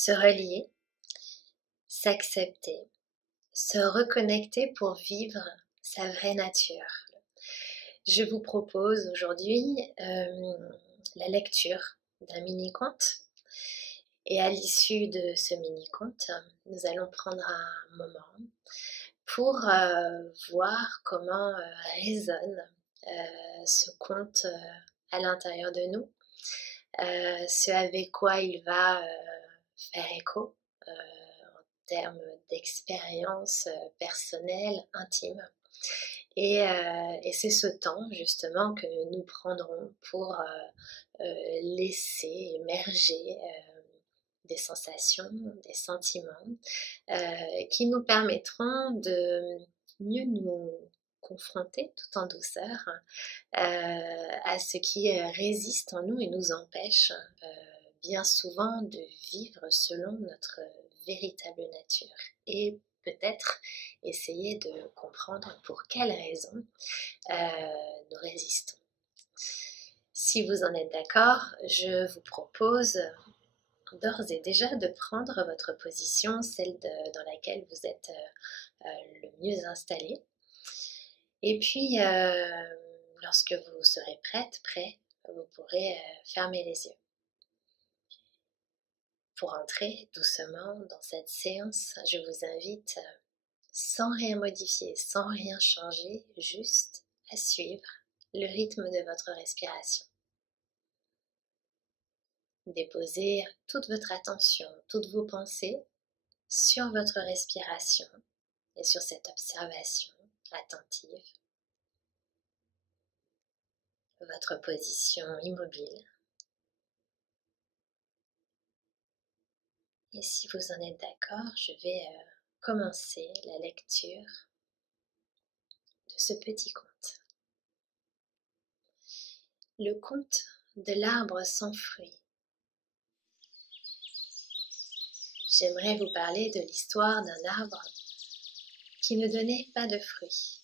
se relier, s'accepter, se reconnecter pour vivre sa vraie nature. Je vous propose aujourd'hui la lecture d'un mini-conte. Et à l'issue de ce mini-conte, nous allons prendre un moment pour voir comment résonne ce conte à l'intérieur de nous, ce avec quoi il va faire écho en termes d'expérience personnelle, intime. Et c'est ce temps justement que nous prendrons pour laisser émerger des sensations, des sentiments qui nous permettront de mieux nous confronter tout en douceur à ce qui résiste en nous et nous empêche bien souvent de vivre selon notre véritable nature et peut-être essayer de comprendre pour quelles raisons nous résistons. Si vous en êtes d'accord, je vous propose d'ores et déjà de prendre votre position, celle dans laquelle vous êtes le mieux installé. Et puis, lorsque vous serez prêt, vous pourrez fermer les yeux. Pour entrer doucement dans cette séance, je vous invite, sans rien modifier, sans rien changer, juste à suivre le rythme de votre respiration. Déposez toute votre attention, toutes vos pensées sur votre respiration et sur cette observation attentive. Votre position immobile. Et si vous en êtes d'accord, je vais commencer la lecture de ce petit conte. Le conte de l'arbre sans fruits. J'aimerais vous parler de l'histoire d'un arbre qui ne donnait pas de fruits.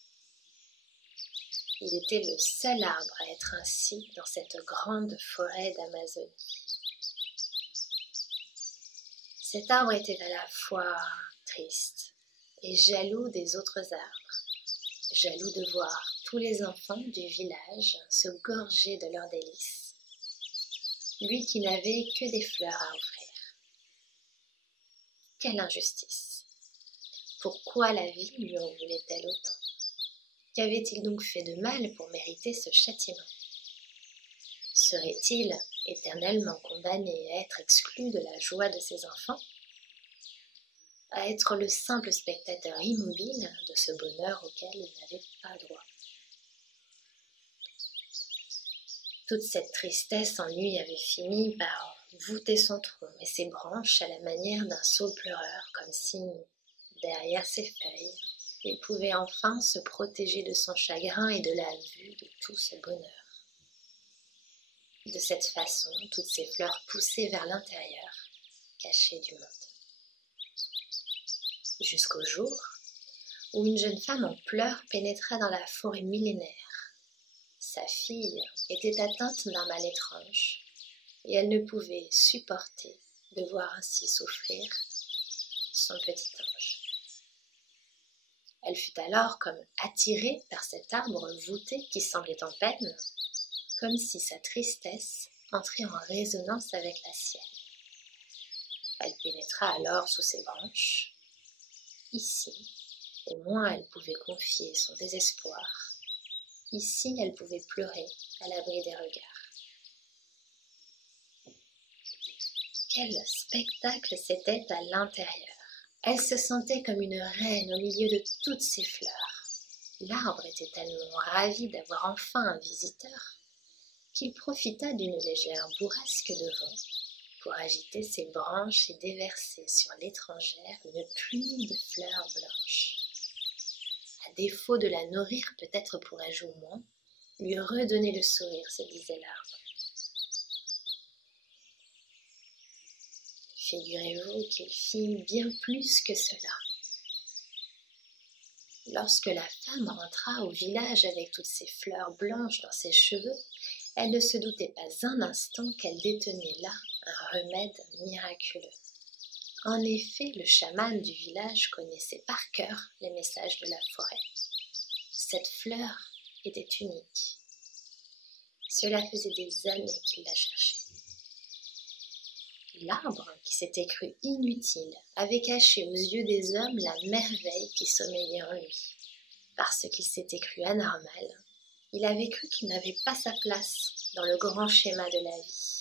Il était le seul arbre à être ainsi dans cette grande forêt d'Amazonie. Cet arbre était à la fois triste et jaloux des autres arbres, jaloux de voir tous les enfants du village se gorger de leurs délices, lui qui n'avait que des fleurs à offrir. Quelle injustice! Pourquoi la vie lui en voulait-elle autant? Qu'avait-il donc fait de mal pour mériter ce châtiment? Serait-il éternellement condamné à être exclu de la joie de ses enfants? À être le simple spectateur immobile de ce bonheur auquel il n'avait pas droit? Toute cette tristesse en lui avait fini par voûter son tronc et ses branches à la manière d'un saule pleureur, comme si, derrière ses feuilles, il pouvait enfin se protéger de son chagrin et de la vue de tout ce bonheur. De cette façon, toutes ces fleurs poussaient vers l'intérieur, cachées du monde. Jusqu'au jour où une jeune femme en pleurs pénétra dans la forêt millénaire. Sa fille était atteinte d'un mal étrange et elle ne pouvait supporter de voir ainsi souffrir son petit ange. Elle fut alors comme attirée par cet arbre voûté qui semblait en peine, comme si sa tristesse entrait en résonance avec la sienne. Elle pénétra alors sous ses branches. Ici, au moins elle pouvait confier son désespoir. Ici, elle pouvait pleurer à l'abri des regards. Quel spectacle c'était à l'intérieur! Elle se sentait comme une reine au milieu de toutes ces fleurs. L'arbre était tellement ravi d'avoir enfin un visiteur qu'il profita d'une légère bourrasque de vent pour agiter ses branches et déverser sur l'étrangère une pluie de fleurs blanches. À défaut de la nourrir, peut-être pourrais-je au moins lui redonner le sourire, se disait l'arbre. Figurez-vous qu'il fit bien plus que cela. Lorsque la femme rentra au village avec toutes ces fleurs blanches dans ses cheveux, elle ne se doutait pas un instant qu'elle détenait là un remède miraculeux. En effet, le chaman du village connaissait par cœur les messages de la forêt. Cette fleur était unique. Cela faisait des années qu'il la cherchait. L'arbre, qui s'était cru inutile, avait caché aux yeux des hommes la merveille qui sommeillait en lui. Parce qu'il s'était cru anormal, il avait cru qu'il n'avait pas sa place dans le grand schéma de la vie,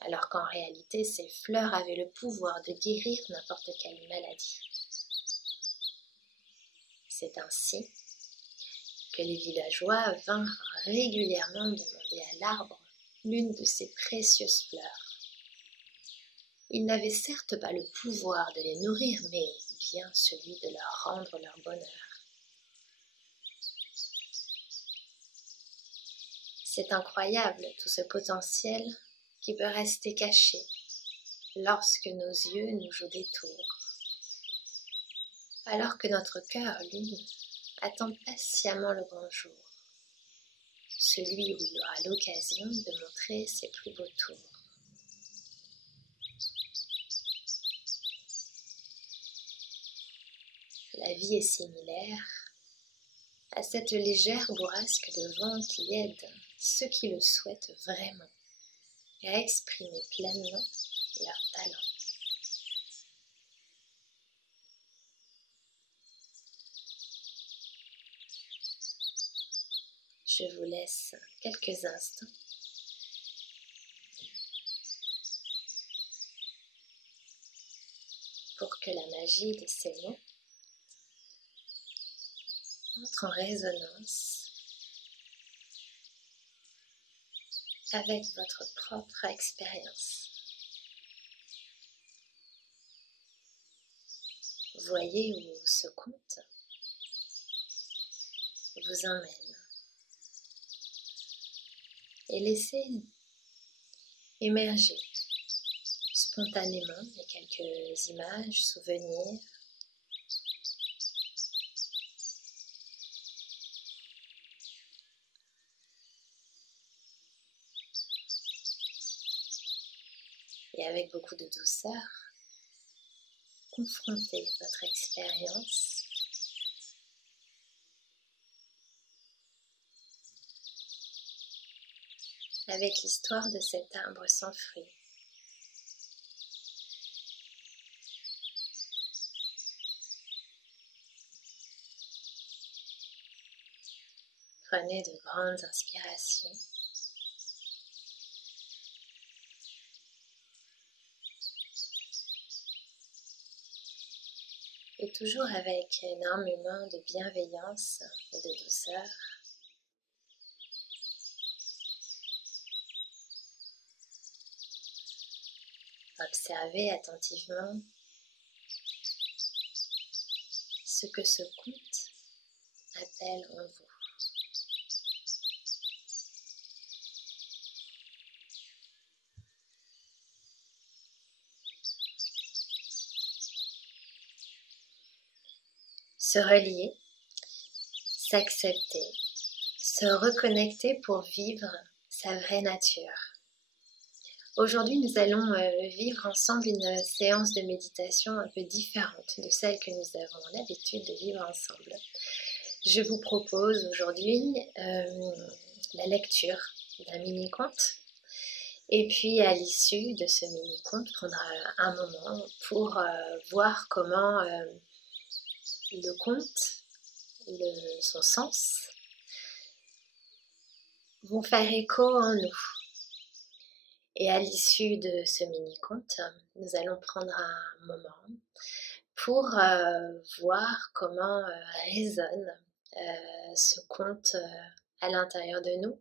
alors qu'en réalité, ces fleurs avaient le pouvoir de guérir n'importe quelle maladie. C'est ainsi que les villageois vinrent régulièrement demander à l'arbre l'une de ces précieuses fleurs. Il n'avait certes pas le pouvoir de les nourrir, mais bien celui de leur rendre leur bonheur. C'est incroyable tout ce potentiel qui peut rester caché lorsque nos yeux nous jouent des tours, alors que notre cœur, lui, attend patiemment le grand jour, celui où il aura l'occasion de montrer ses plus beaux tours. La vie est similaire à cette légère bourrasque de vent qui aide ceux qui le souhaitent vraiment à exprimer pleinement leur talent. Je vous laisse quelques instants pour que la magie de ces mots entre en résonance avec votre propre expérience. Voyez où ce conte vous emmène et laissez émerger spontanément les quelques images, souvenirs, et avec beaucoup de douceur, confrontez votre expérience avec l'histoire de cet arbre sans fruits. Prenez de grandes inspirations. Et toujours avec énormément de bienveillance et de douceur, observez attentivement ce que ce conte appelle en vous. Se relier, s'accepter, se reconnecter pour vivre sa vraie nature. Aujourd'hui, nous allons vivre ensemble une séance de méditation un peu différente de celle que nous avons l'habitude de vivre ensemble. Je vous propose aujourd'hui la lecture d'un mini-conte. Et puis à l'issue de ce mini-conte, prendra un moment pour voir comment le conte, son sens, vont faire écho en nous. Et à l'issue de ce mini-conte, nous allons prendre un moment pour voir comment résonne ce conte à l'intérieur de nous,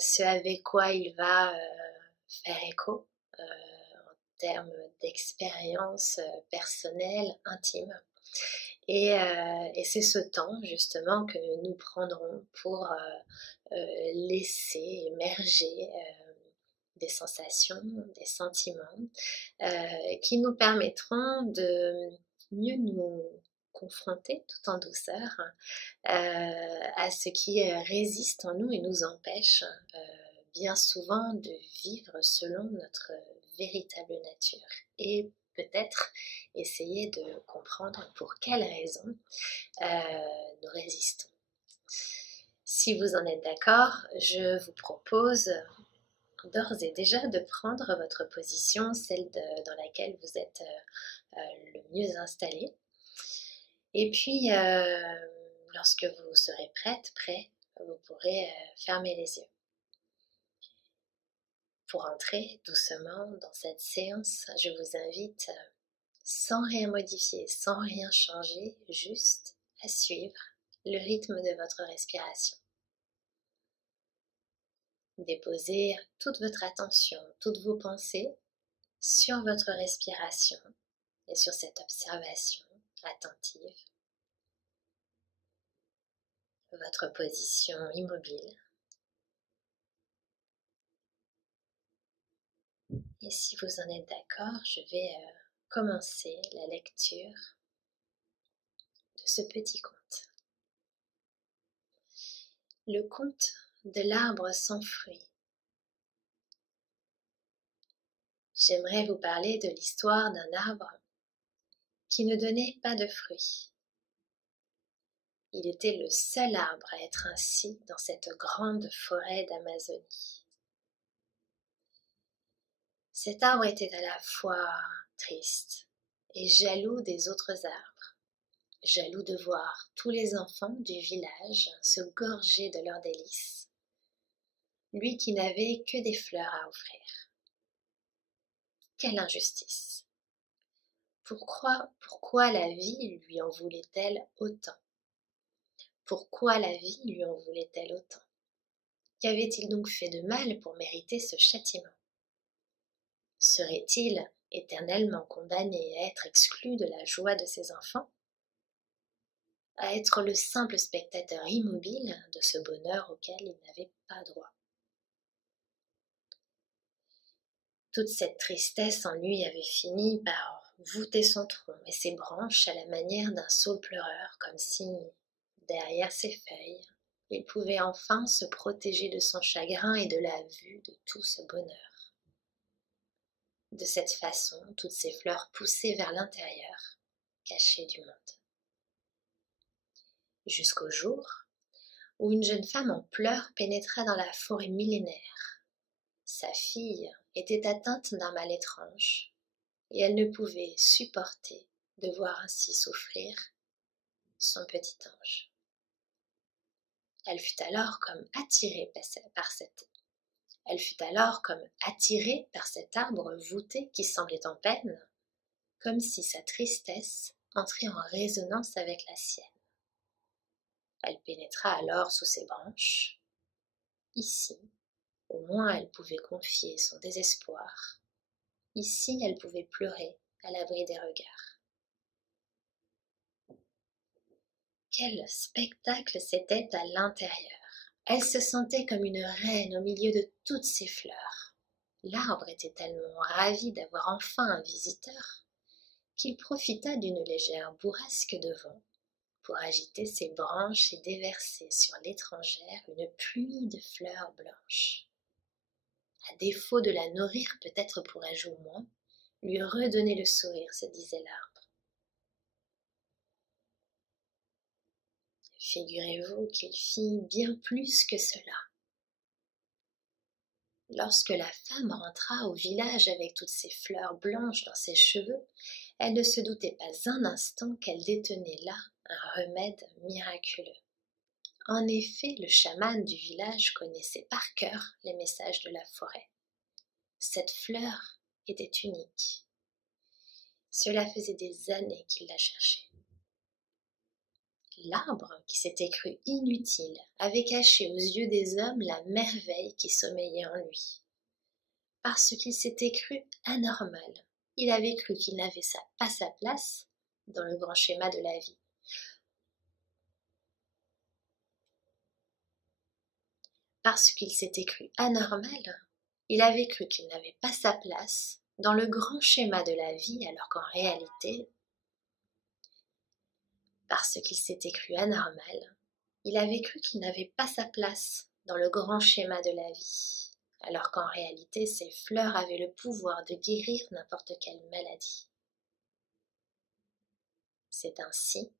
ce avec quoi il va faire écho en termes d'expérience personnelle, intime. Et c'est ce temps justement que nous prendrons pour laisser émerger des sensations, des sentiments qui nous permettront de mieux nous confronter tout en douceur à ce qui résiste en nous et nous empêche bien souvent de vivre selon notre véritable nature et peut-être essayer de comprendre pour quelles raisons nous résistons. Si vous en êtes d'accord, je vous propose d'ores et déjà de prendre votre position, celle dans laquelle vous êtes le mieux installé. Et puis, lorsque vous serez prêt, vous pourrez fermer les yeux. Pour entrer doucement dans cette séance, je vous invite, sans rien modifier, sans rien changer, juste à suivre le rythme de votre respiration. Déposez toute votre attention, toutes vos pensées sur votre respiration et sur cette observation attentive. Votre position immobile. Et si vous en êtes d'accord, je vais commencer la lecture de ce petit conte. Le conte de l'arbre sans fruits. J'aimerais vous parler de l'histoire d'un arbre qui ne donnait pas de fruits. Il était le seul arbre à être ainsi dans cette grande forêt d'Amazonie. Cet arbre était à la fois triste et jaloux des autres arbres, jaloux de voir tous les enfants du village se gorger de leurs délices, lui qui n'avait que des fleurs à offrir. Quelle injustice! Pourquoi la vie lui en voulait-elle autant? Pourquoi la vie lui en voulait-elle autant? Qu'avait-il donc fait de mal pour mériter ce châtiment? Serait-il éternellement condamné à être exclu de la joie de ses enfants? À être le simple spectateur immobile de ce bonheur auquel il n'avait pas droit? Toute cette tristesse en lui avait fini par voûter son tronc et ses branches à la manière d'un saule pleureur, comme si, derrière ses feuilles, il pouvait enfin se protéger de son chagrin et de la vue de tout ce bonheur. De cette façon, toutes ces fleurs poussaient vers l'intérieur, cachées du monde. Jusqu'au jour où une jeune femme en pleurs pénétra dans la forêt millénaire. Sa fille était atteinte d'un mal étrange, et elle ne pouvait supporter de voir ainsi souffrir son petit ange. Elle fut alors comme attirée par cet arbre voûté qui semblait en peine, comme si sa tristesse entrait en résonance avec la sienne. Elle pénétra alors sous ses branches. Ici, au moins elle pouvait confier son désespoir. Ici, elle pouvait pleurer à l'abri des regards. Quel spectacle c'était à l'intérieur! Elle se sentait comme une reine au milieu de toutes ces fleurs. L'arbre était tellement ravi d'avoir enfin un visiteur qu'il profita d'une légère bourrasque de vent pour agiter ses branches et déverser sur l'étrangère une pluie de fleurs blanches. À défaut de la nourrir, peut-être pourrais-je au moins lui redonner le sourire, se disait l'arbre. Figurez-vous qu'il fit bien plus que cela. Lorsque la femme rentra au village avec toutes ces fleurs blanches dans ses cheveux, elle ne se doutait pas un instant qu'elle détenait là un remède miraculeux. En effet, le chaman du village connaissait par cœur les messages de la forêt. Cette fleur était unique. Cela faisait des années qu'il la cherchait. L'arbre, qui s'était cru inutile, avait caché aux yeux des hommes la merveille qui sommeillait en lui. Parce qu'il s'était cru anormal, il avait cru qu'il n'avait pas sa place dans le grand schéma de la vie. Parce qu'il s'était cru anormal, il avait cru qu'il n'avait pas sa place dans le grand schéma de la vie, alors qu'en réalité, parce qu'il s'était cru anormal, il avait cru qu'il n'avait pas sa place dans le grand schéma de la vie, alors qu'en réalité, ces fleurs avaient le pouvoir de guérir n'importe quelle maladie. C'est ainsi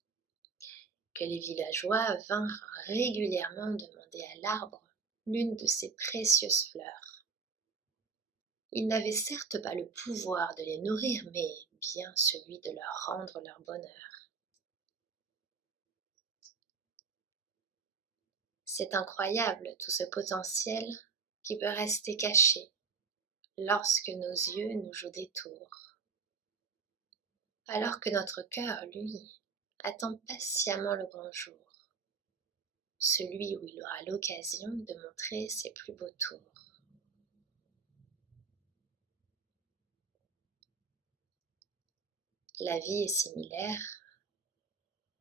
que les villageois vinrent régulièrement demander à l'arbre l'une de ses précieuses fleurs. Ils n'avaient certes pas le pouvoir de les nourrir, mais bien celui de leur rendre leur bonheur. C'est incroyable tout ce potentiel qui peut rester caché lorsque nos yeux nous jouent des tours, alors que notre cœur, lui, attend patiemment le grand jour, celui où il aura l'occasion de montrer ses plus beaux tours. La vie est similaire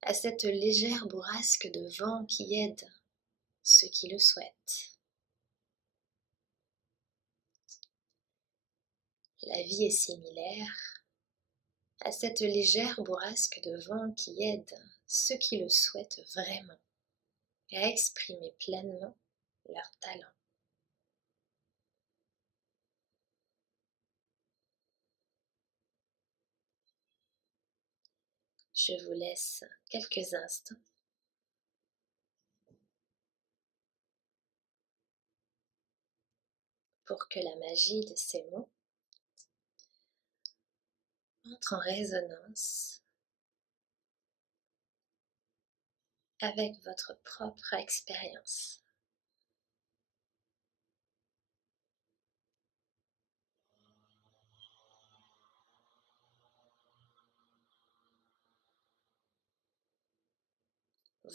à cette légère bourrasque de vent qui aide ceux qui le souhaitent. La vie est similaire à cette légère bourrasque de vent qui aide ceux qui le souhaitent vraiment à exprimer pleinement leur talent. Je vous laisse quelques instants pour que la magie de ces mots entre en résonance avec votre propre expérience.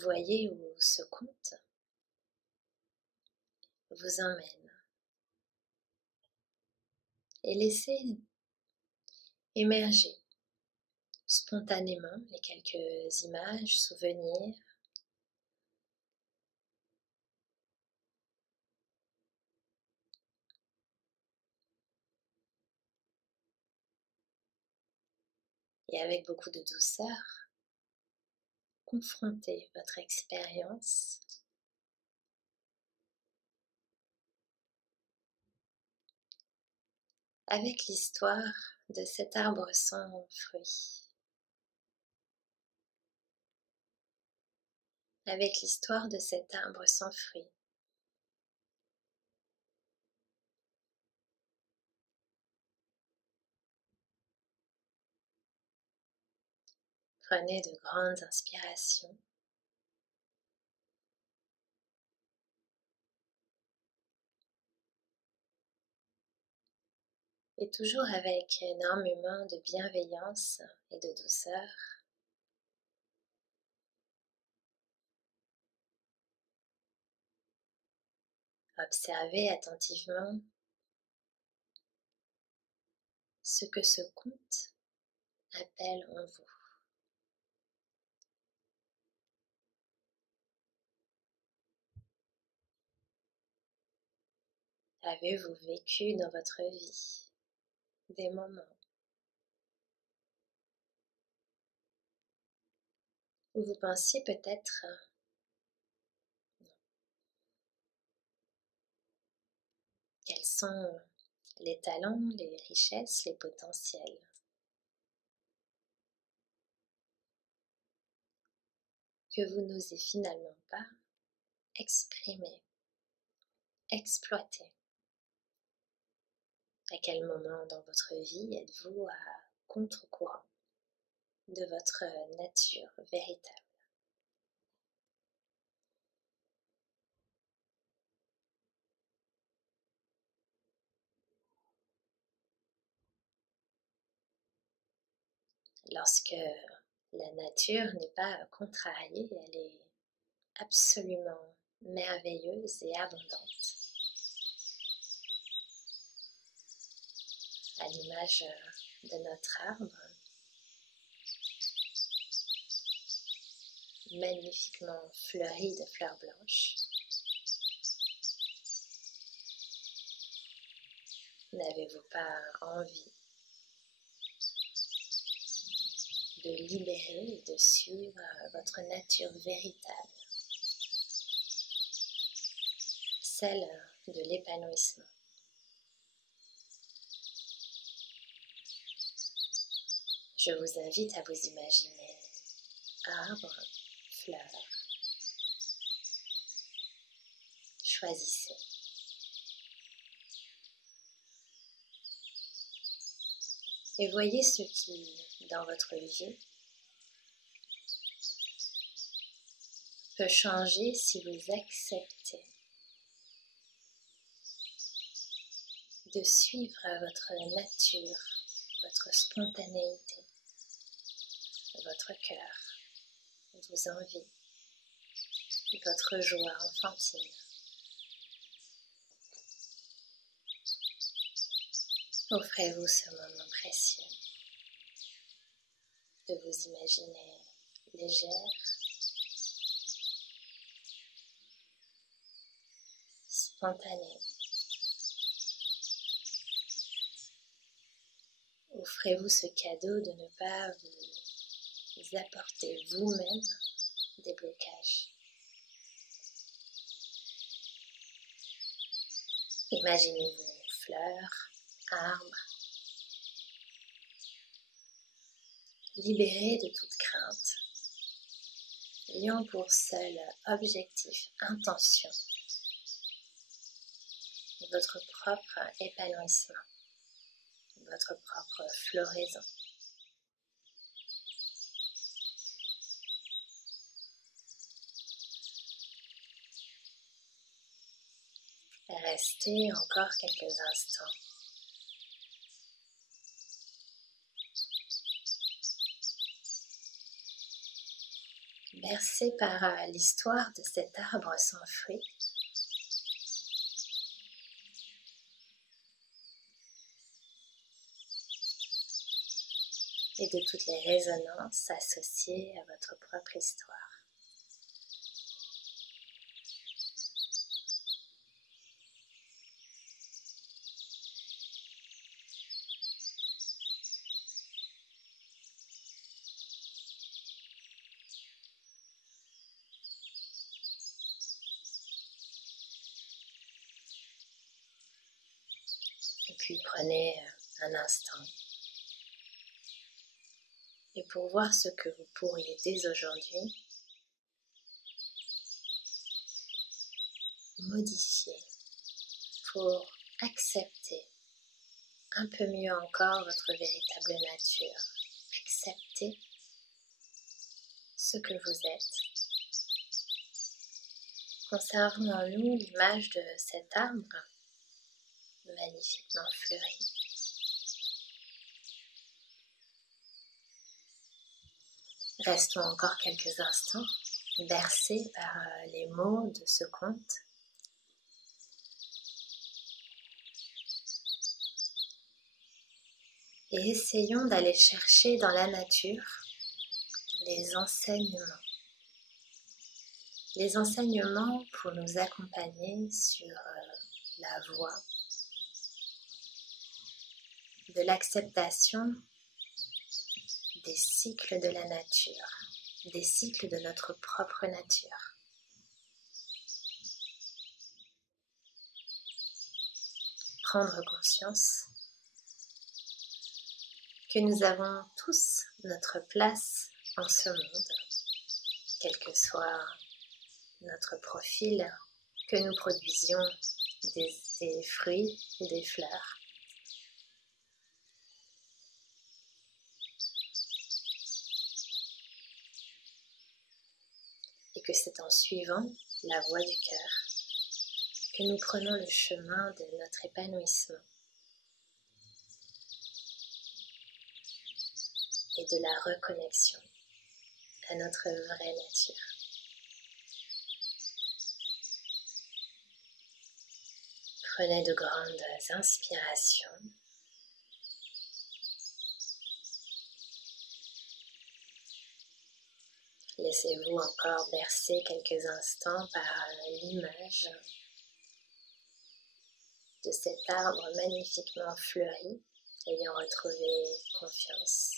Voyez où ce conte vous emmène et laissez émerger spontanément les quelques images, souvenirs, et avec beaucoup de douceur, confrontez votre expérience avec l'histoire de cet arbre sans fruits, avec l'histoire de cet arbre sans fruits. Prenez de grandes inspirations. Et toujours avec énormément de bienveillance et de douceur, observez attentivement ce que ce conte appelle en vous. Avez-vous vécu dans votre vie des moments où vous pensiez peut-être quels sont les talents, les richesses, les potentiels que vous n'osez finalement pas exprimer, exploiter? À quel moment dans votre vie êtes-vous à contre-courant de votre nature véritable? Lorsque la nature n'est pas contrariée, elle est absolument merveilleuse et abondante. À l'image de notre arbre, magnifiquement fleuri de fleurs blanches. N'avez-vous pas envie de libérer et de suivre votre nature véritable, celle de l'épanouissement? Je vous invite à vous imaginer arbre, fleur. Choisissez. Et voyez ce qui, dans votre vie, peut changer si vous acceptez de suivre votre nature, votre spontanéité, votre cœur, vos envies, votre joie enfantine. Offrez-vous ce moment précieux de vous imaginer légère, spontanée. Offrez-vous ce cadeau de ne pas vous apporter vous-même des blocages. Imaginez-vous fleurs, arbres, libérés de toute crainte, ayant pour seul objectif, intention, votre propre épanouissement, votre propre floraison. Restez encore quelques instants. Bercé par l'histoire de cet arbre sans fruits, et de toutes les résonances associées à votre propre histoire. Et puis prenez un instant. Et pour voir ce que vous pourriez dès aujourd'hui modifier pour accepter un peu mieux encore votre véritable nature. Accepter ce que vous êtes. Conservons en nous l'image de cet arbre magnifiquement fleuri. Restons encore quelques instants bercés par les mots de ce conte. Et essayons d'aller chercher dans la nature les enseignements. Les enseignements pour nous accompagner sur la voie de l'acceptation des cycles de la nature, des cycles de notre propre nature. Prendre conscience que nous avons tous notre place en ce monde, quel que soit notre profil, que nous produisions des fruits ou des fleurs. Et que c'est en suivant la voie du cœur que nous prenons le chemin de notre épanouissement et de la reconnexion à notre vraie nature. Prenez de grandes inspirations. Laissez-vous encore bercer quelques instants par l'image de cet arbre magnifiquement fleuri, ayant retrouvé confiance.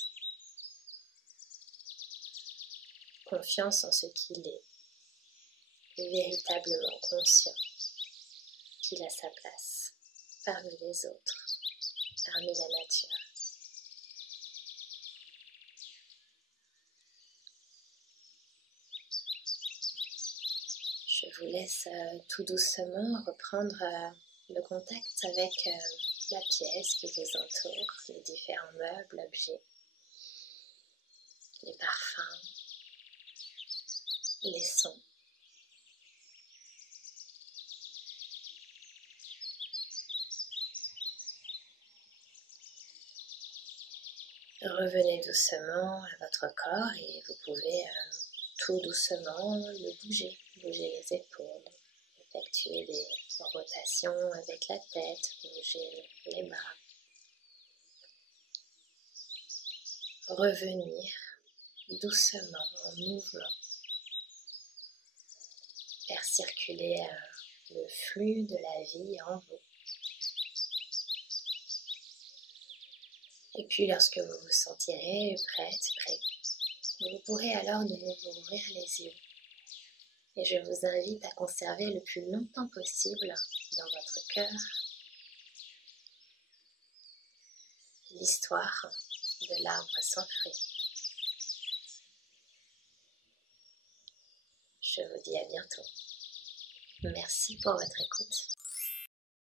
Confiance en ce qu'il est, et véritablement conscient qu'il a sa place parmi les autres, parmi la nature. vous laisse tout doucement reprendre le contact avec la pièce qui vous entoure, les différents meubles, objets, les parfums, les sons. Revenez doucement à votre corps et vous pouvez tout doucement le bouger. Bouger les épaules, effectuer des rotations avec la tête, bouger les bras. Revenir doucement en mouvement. Faire circuler le flux de la vie en vous. Et puis lorsque vous vous sentirez prête, prêt, vous pourrez alors de nouveau ouvrir les yeux. Et je vous invite à conserver le plus longtemps possible dans votre cœur l'histoire de l'arbre sans fruits. Je vous dis à bientôt. Merci pour votre écoute.